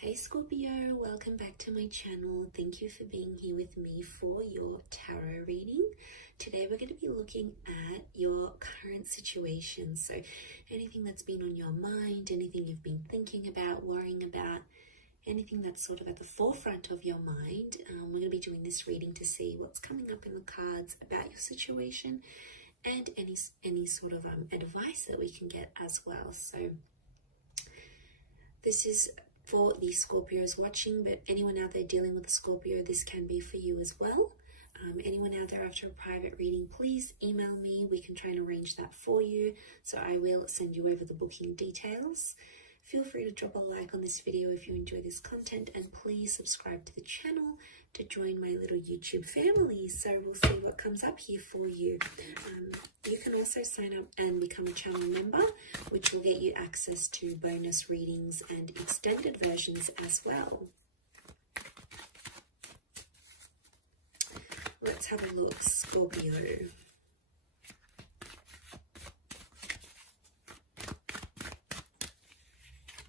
Hey Scorpio, welcome back to my channel. Thank you for being here with me for your tarot reading. Today we're going to be looking at your current situation. So anything that's been on your mind, anything you've been thinking about, worrying about, anything that's sort of at the forefront of your mind. We're going to be doing this reading to see what's coming up in the cards about your situation and any sort of advice that we can get as well. So this is for the Scorpios watching, but anyone out there dealing with a Scorpio, this can be for you as well. Anyone out there after a private reading, please email me. We can try and arrange that for you. So I will send you over the booking details. Feel free to drop a like on this video if you enjoy this content, and please subscribe to the channel to join my little YouTube family. So we'll see what comes up here for you. You can also sign up and become a channel member, which will get you access to bonus readings and extended versions as well. Let's have a look, Scorpio.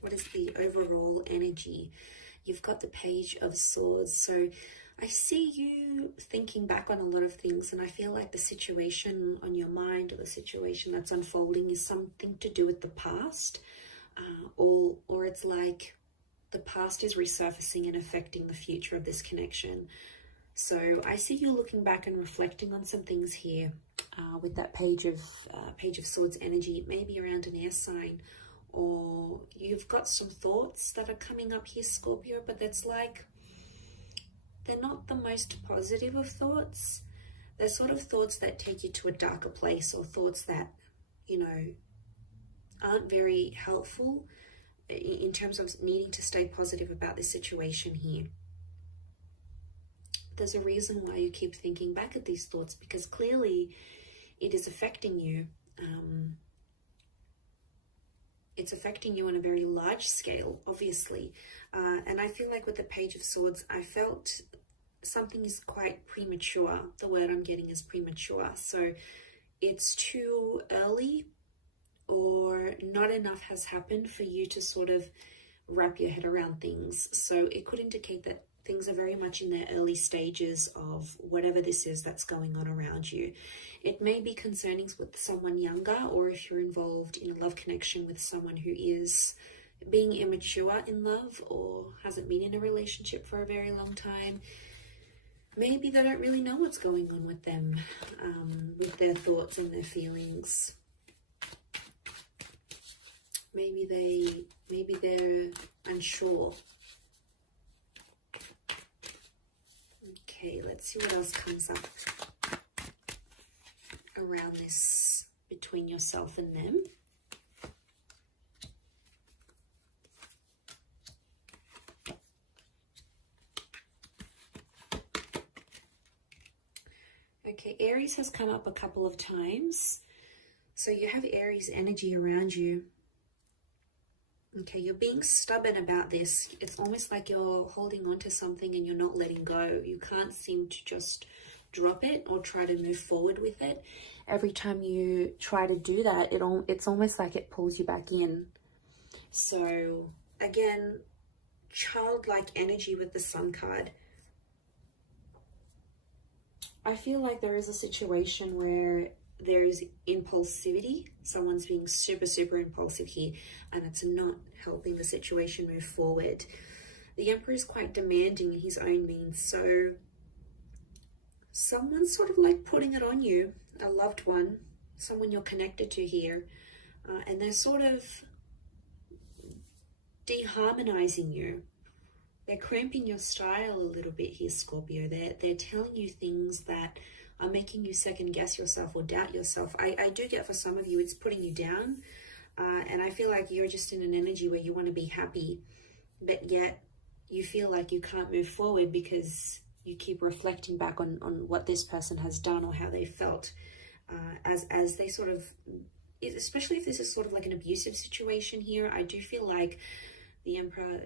What is the overall energy? You've got the Page of Swords. So I see you thinking back on a lot of things, and I feel like the situation on your mind or the situation that's unfolding is something to do with the past, or it's like the past is resurfacing and affecting the future of this connection. So I see you looking back and reflecting on some things here with that Page of Swords energy. It may be around an air sign, or you've got some thoughts that are coming up here, Scorpio, but that's like, they're not the most positive of thoughts. They're sort of thoughts that take you to a darker place, or thoughts that, you know, aren't very helpful in terms of needing to stay positive about this situation here. There's a reason why you keep thinking back at these thoughts, because clearly it is affecting you. It's affecting you on a very large scale, obviously. And I feel like with the Page of Swords, I felt something is quite premature. The word I'm getting is premature. So it's too early, or not enough has happened for you to sort of wrap your head around things. So it could indicate that things are very much in their early stages of whatever this is that's going on around you. It may be concerning with someone younger, or if you're involved in a love connection with someone who is being immature in love or hasn't been in a relationship for a very long time. Maybe they don't really know what's going on with them, with their thoughts and their feelings. Maybe they're unsure. Okay, let's see what else comes up around this between yourself and them. Okay, Aries has come up a couple of times. So you have Aries energy around you. Okay, you're being stubborn about this. It's almost like you're holding on to something and you're not letting go. You can't seem to just drop it or try to move forward with it. Every time you try to do that, it's almost like it pulls you back in. So again, childlike energy with the Sun card. I feel like there is a situation where there is impulsivity. Someone's being super impulsive here, and it's not helping the situation move forward. The Emperor is quite demanding in his own means, so someone's sort of like putting it on you, a loved one, someone you're connected to here, and they're sort of deharmonizing you. They're cramping your style a little bit here, Scorpio. They're telling you things that are making you second guess yourself or doubt yourself. I do get for some of you, it's putting you down. And I feel like you're just in an energy where you want to be happy, but yet you feel like you can't move forward because you keep reflecting back on what this person has done or how they felt as they sort of, especially if this is sort of like an abusive situation here. I do feel like the Emperor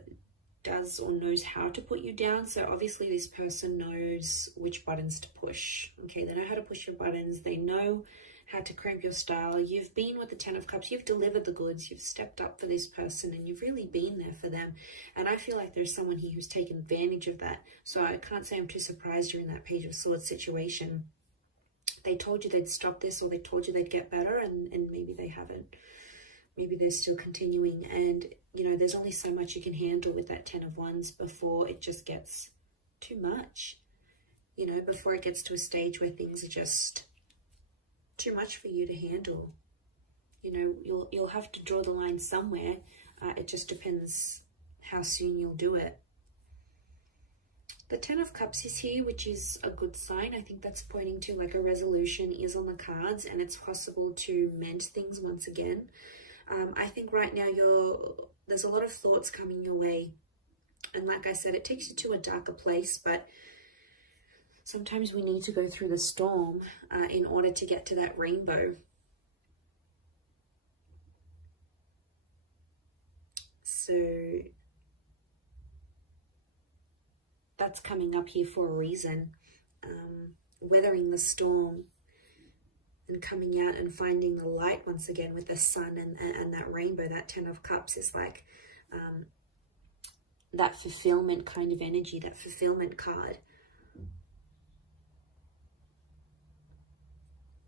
does or knows how to put you down. So obviously this person knows which buttons to push. Okay, they know how to push your buttons. They know had to cramp your style. You've been with the Ten of Cups, you've delivered the goods, you've stepped up for this person, and you've really been there for them. And I feel like there's someone here who's taken advantage of that. So I can't say I'm too surprised you're in that Page of Swords situation. They told you they'd stop this, or they told you they'd get better, and maybe they haven't. Maybe they're still continuing. And, you know, there's only so much you can handle with that Ten of Wands before it just gets too much. You know, before it gets to a stage where things are just too much for you to handle. You know, you'll have to draw the line somewhere. It just depends how soon you'll do it. The Ten of Cups is here, which is a good sign. I think that's pointing to like a resolution is on the cards, and it's possible to mend things once again. I think right now there's a lot of thoughts coming your way. And like I said, it takes you to a darker place, but sometimes we need to go through the storm in order to get to that rainbow. So that's coming up here for a reason. Weathering the storm and coming out and finding the light once again with the sun and that rainbow. That Ten of Cups is like that fulfillment kind of energy, that fulfillment card.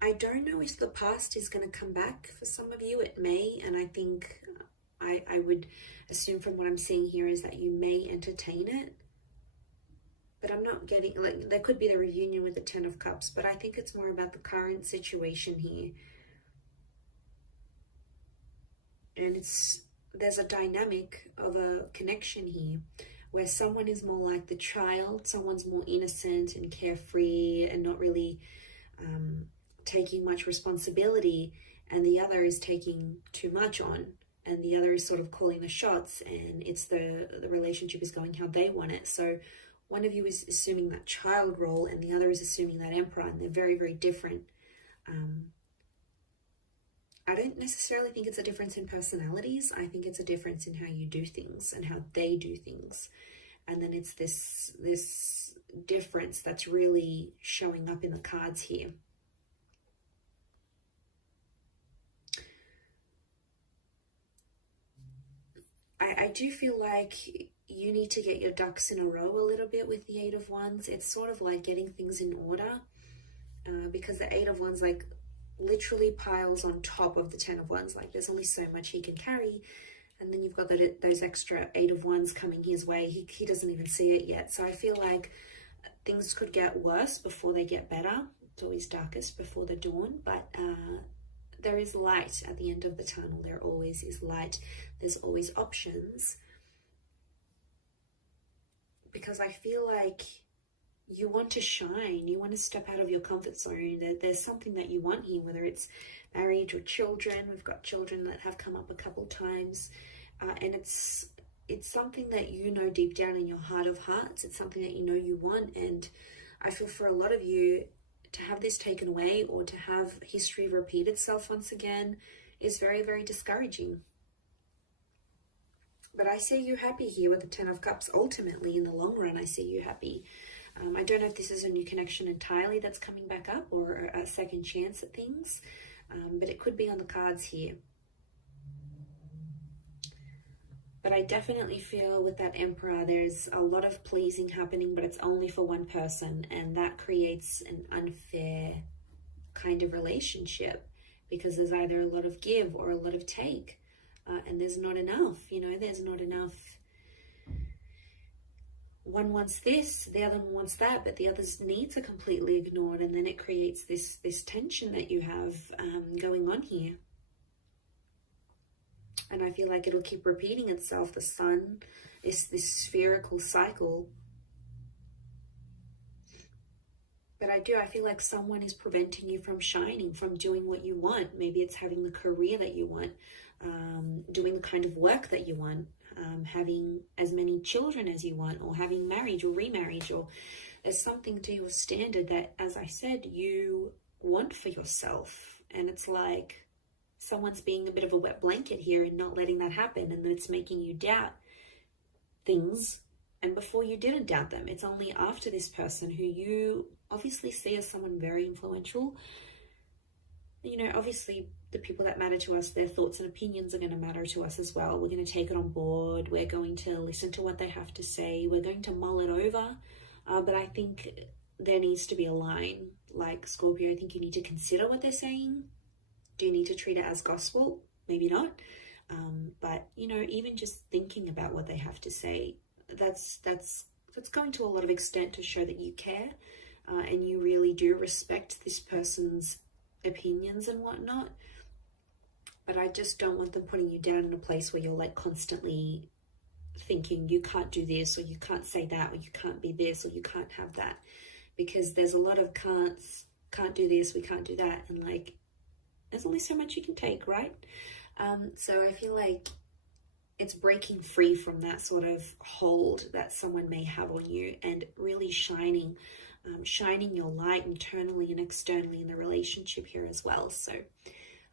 I don't know if the past is going to come back. For some of you it may, and I think I would assume from what I'm seeing here is that you may entertain it. But I'm not getting, like, there could be the reunion with the Ten of Cups, but I think it's more about the current situation here. And there's a dynamic of a connection here where someone is more like the child, someone's more innocent and carefree and not really taking much responsibility, and the other is taking too much on, and the other is sort of calling the shots, and it's the relationship is going how they want it. So one of you is assuming that child role and the other is assuming that emperor, and they're very, very different. I don't necessarily think it's a difference in personalities. I think it's a difference in how you do things and how they do things. And then it's this difference that's really showing up in the cards here. I do feel like you need to get your ducks in a row a little bit with the Eight of Wands. It's sort of like getting things in order, because the Eight of Wands like literally piles on top of the Ten of Wands. Like there's only so much he can carry, and then you've got those extra Eight of Wands coming his way. He doesn't even see it yet. So I feel like things could get worse before they get better. It's always darkest before the dawn, but there is light at the end of the tunnel. There always is light. There's always options. Because I feel like you want to shine. You want to step out of your comfort zone. There's something that you want here, whether it's marriage or children. We've got children that have come up a couple times. And it's something that you know deep down in your heart of hearts. It's something that you know you want. And I feel for a lot of you, to have this taken away or to have history repeat itself once again is very, very discouraging. But I see you happy here with the Ten of Cups. Ultimately, in the long run, I see you happy. I don't know if this is a new connection entirely that's coming back up or a second chance at things, but it could be on the cards here. But I definitely feel with that Emperor, there's a lot of pleasing happening, but it's only for one person. And that creates an unfair kind of relationship because there's either a lot of give or a lot of take. And there's not enough, you know, there's not enough. One wants this, the other one wants that, but the other's needs are completely ignored. And then it creates this tension that you have going on here. And I feel like it'll keep repeating itself. The sun is this spherical cycle. But I feel like someone is preventing you from shining, from doing what you want. Maybe it's having the career that you want, doing the kind of work that you want, having as many children as you want, or having marriage or remarriage, or there's something to your standard that, as I said, you want for yourself. And it's like someone's being a bit of a wet blanket here and not letting that happen, and then it's making you doubt things. And before you didn't doubt them, it's only after this person who you obviously see as someone very influential you know, obviously the people that matter to us, their thoughts and opinions are going to matter to us as well. We're going to take it on board. We're going to listen to what they have to say. We're going to mull it over. But I think there needs to be a line. Like Scorpio, I think you need to consider what they're saying. Do you need to treat it as gospel? Maybe not. But, you know, even just thinking about what they have to say, that's going to a lot of extent to show that you care and you really do respect this person's opinions and whatnot. But I just don't want them putting you down in a place where you're like constantly thinking you can't do this, or you can't say that, or you can't be this, or you can't have that, because there's a lot of can't do this, we can't do that, and like there's only so much you can take, right? So I feel like it's breaking free from that sort of hold that someone may have on you and really shining your light internally and externally in the relationship here as well. So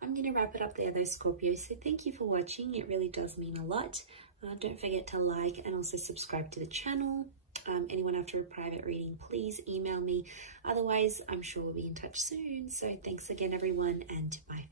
I'm going to wrap it up there though, Scorpio. So thank you for watching. It really does mean a lot. Don't forget to like and also subscribe to the channel. Anyone after a private reading, please email me. Otherwise, I'm sure we'll be in touch soon. So thanks again, everyone, and bye.